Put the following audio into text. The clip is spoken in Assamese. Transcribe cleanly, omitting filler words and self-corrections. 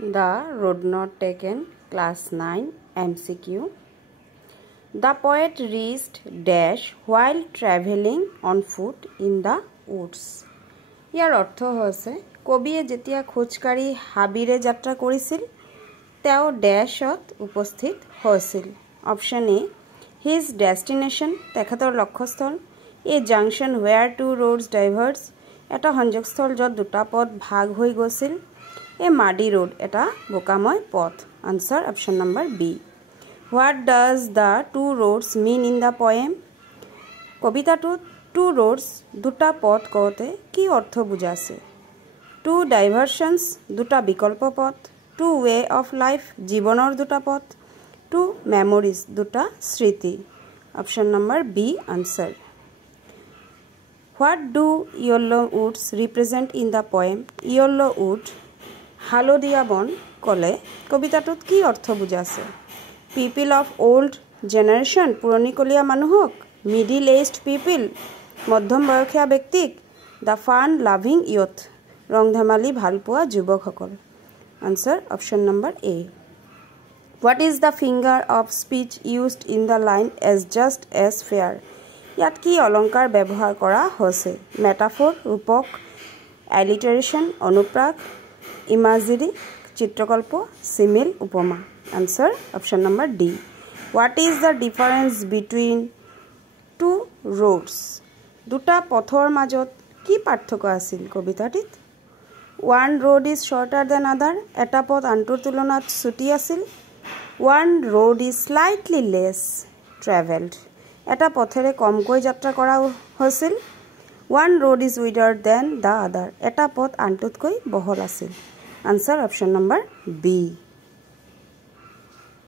The road not taken, class 9 MCQ. The poet reached dash while traveling on foot in the woods. ইয়াৰ অৰ্থ হৈছে কবিয়ে যেতিয়া খোজকাঢ়ি হাবিৰে যাত্ৰা কৰিছিল তেওঁ ড্যাশত উপস্থিত হৈছিল. অপশন এ his destination তেখেতৰ লক্ষ্যস্থল, a junction where two roads diverge এটা সংযোগস্থল য'ত দুটা পথ ভাগ হৈ গৈছিল, a muddy road এটা বোকাময় পথ. Answer option number B. What does the two roads mean in the poem? কবিতাটোত two roads দুটা পথ কওঁতে কি অৰ্থ বুজাইছে? two diversions দুটা বিকল্প পথ, two way of life জীৱনৰ দুটা পথ, two memories দুটা স্মৃতি. Option number B answer. What do yellow woods represent in the poem? Yellow wood হালধীয়া বন কলে কবিতাটোত কি অৰ্থ বুজাইছে? People of old generation পুৰণিকলীয়া মানুহক, middle aged people মধ্যম বয়সীয়া ব্যক্তিক, the fun loving youth ৰং ধেমালি ভাল পোৱা যুৱকসকল. Answer option number A. What is the figure of speech used in the line as just as fair? ইয়াত কি অলংকাৰ ব্যৱহাৰ কৰা হৈছে? মেটাফৰ ৰূপক, অ্যালিটাৰেশন অনুপ্ৰাস, ইমাজিৰী চিত্ৰকল্প, সিমিল উপমা. Answer option number D. What is the difference between two roads? দুটা পথৰ মাজত কি পাৰ্থক্য আছিল কবিতাটিত? One road is shorter than other এটা পথ আনটোৰ তুলনাত চুটি আছিল. One road is slightly less traveled এটা পথেৰে কমকৈ যাত্ৰা কৰা হৈছিল. One road is wider than the other এটা পথ আনটোতকৈ বহল আছিল. Answer option number B.